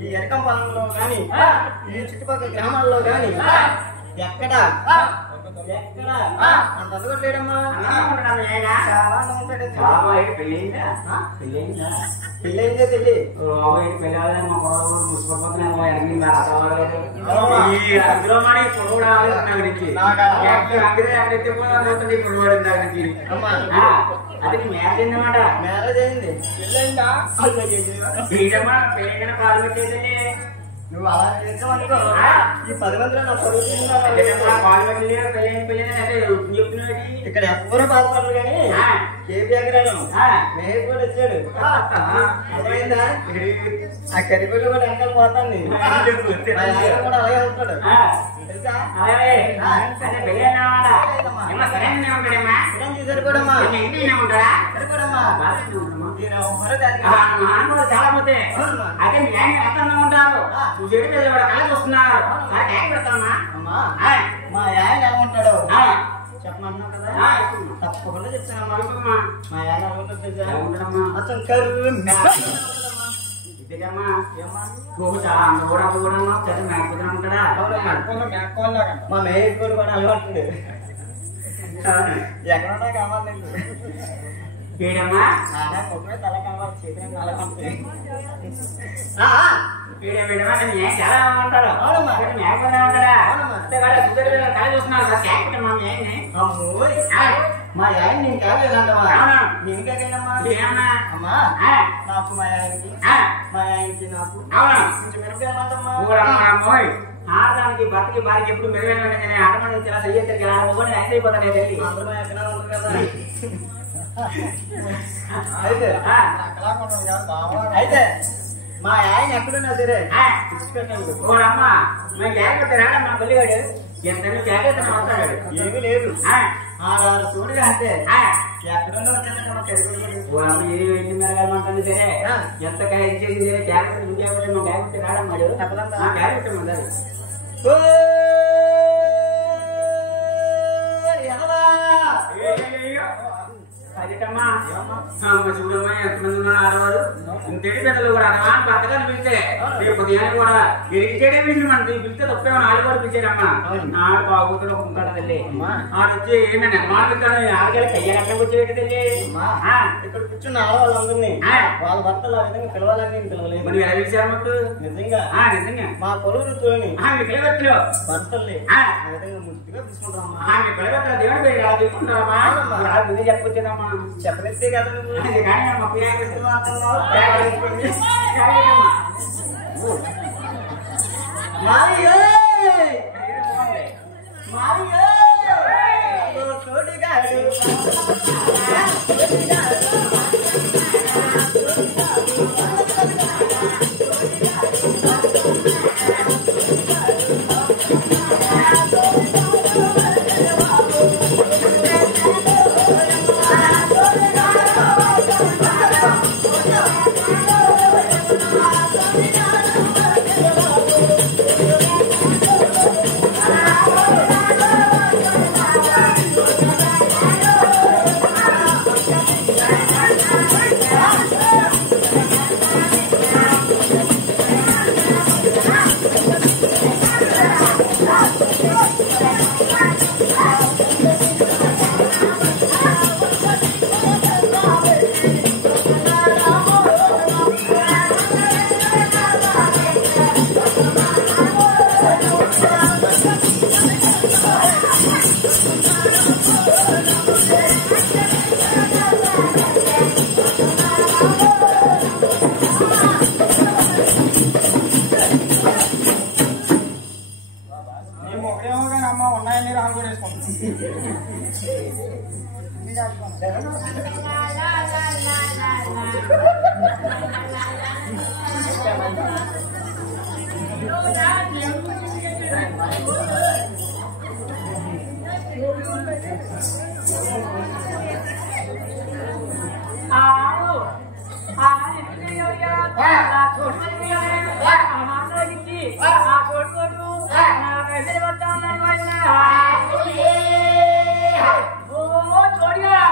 ఈ ఎరకం పొలంలో గాని ఈ చుట్టుపక్కల గ్రామాల్లో గాని ఎక్కడ అంత అందుకోలేడమ్మా పెళ్ళైందే తెల్లి అది మ్యారేజ్ అన్నమాట. మ్యారేజ్ అయింది. పెళ్ళైందా? పెళ్ళైన పాలు పెట్టేదండి. నువ్వు అలా చేసావనుకో ఈ 10 మందిలో నా ఇక్కడ ఎవరు బాధపడరు కానీ కేపీ అగ్రహం మేహర్ కూడా వచ్చాడు. అర్థమైందా? ఆ కరిపల్లి కూడా వెనకాల పోతాను కూడా అలాగే ఉంటాడు తెలుసా? చూసారు కూడా చాలా పోతే అదే మీ ఆయన ఉంటారు కళ్ళకి వస్తున్నారు. మా ఆయన ఎలా ఉంటాడు చెప్పమన్నావు కదా, తప్పకుండా చెప్తానమ్మా. మా ఆయన ఎలా ఉంటుంది అతను కర్రు మా మేకూరు కూడా అలవాటు ఎక్కడున్నా కావాలి తల కావాలి చేతి అలవాటు చాలా ఉంటారు. మా ఆయన నేను కాలేదంటవా నీకేనమ్మా ఏమన్నా అమ్మా నాకు మా ఆయనకి నాకు కొంచెం మెరుగేమంటమ్మా ఆడడానికి భర్తకి భార్యకి ఎప్పుడు మెరుగైనా ఆడమని చాలా సయ్యత్తరికి మొగని యాక్ట్ అయిపోతాను వెళ్ళి అందరూ ఎక్కడ ఉంటుంది కదా అయితే మా ఆయన ఎక్కడున్నా సరే అమ్మా మేము జాగ్రత్త రాడా మా పల్లివాడు ఎంత జాగ్రత్త మాట్లాడాడు ఏమీ లేదు ఆరు చూడగా అంటే ఎక్కడున్నా ఏమంటుంది సరే ఎంత ఇచ్చేసి సరే జాగ్రత్త నువ్వు మా జాగ్రత్త రాడమ్మాడు జాగ్రత్త అదేటమ్మా చూడమ్మా ఎంతమంది ఉన్నారు ఆడవారు ఇంటి పెద్దలు కూడా అరవా భర్తగాని పిలిస్తే రేపు ఉదయాన్ని కూడా ఎరిగితేనే పిలిచి మన పిలిస్తే తప్పేమో ఆడు కూడా పిలిచాడమ్మా ఆడు బాగుతున్నా ఉంటాడు తల్లి ఆడు వచ్చి ఏమైనా నిర్మాణాలు ఆడగాలి కయ్యాలక్కడ వచ్చేటి తల్లి ఇక్కడ కూర్చున్న ఆడవాళ్ళందరినీ వాళ్ళ భర్తలు ఆ విధంగా పిలవాలని పిలవలేదు మనం ఎలా పిలిచారు మట్టు నిజంగా నిజంగా మా కొలువుతోని పిలవెత్తలు భర్తల్ని ఆ విధంగా ముద్దుగా తీసుకుంటారమ్మా పిలవెత్తలు దేవుడి పేరు ఎలా తీసుకుంటారమ్మా ముందే చెప్పొచ్చేదమ్మా చెప్పలేస్తే కదా ఉన్నాయని రానుకునేసుకుంటున్నాం छोड़िया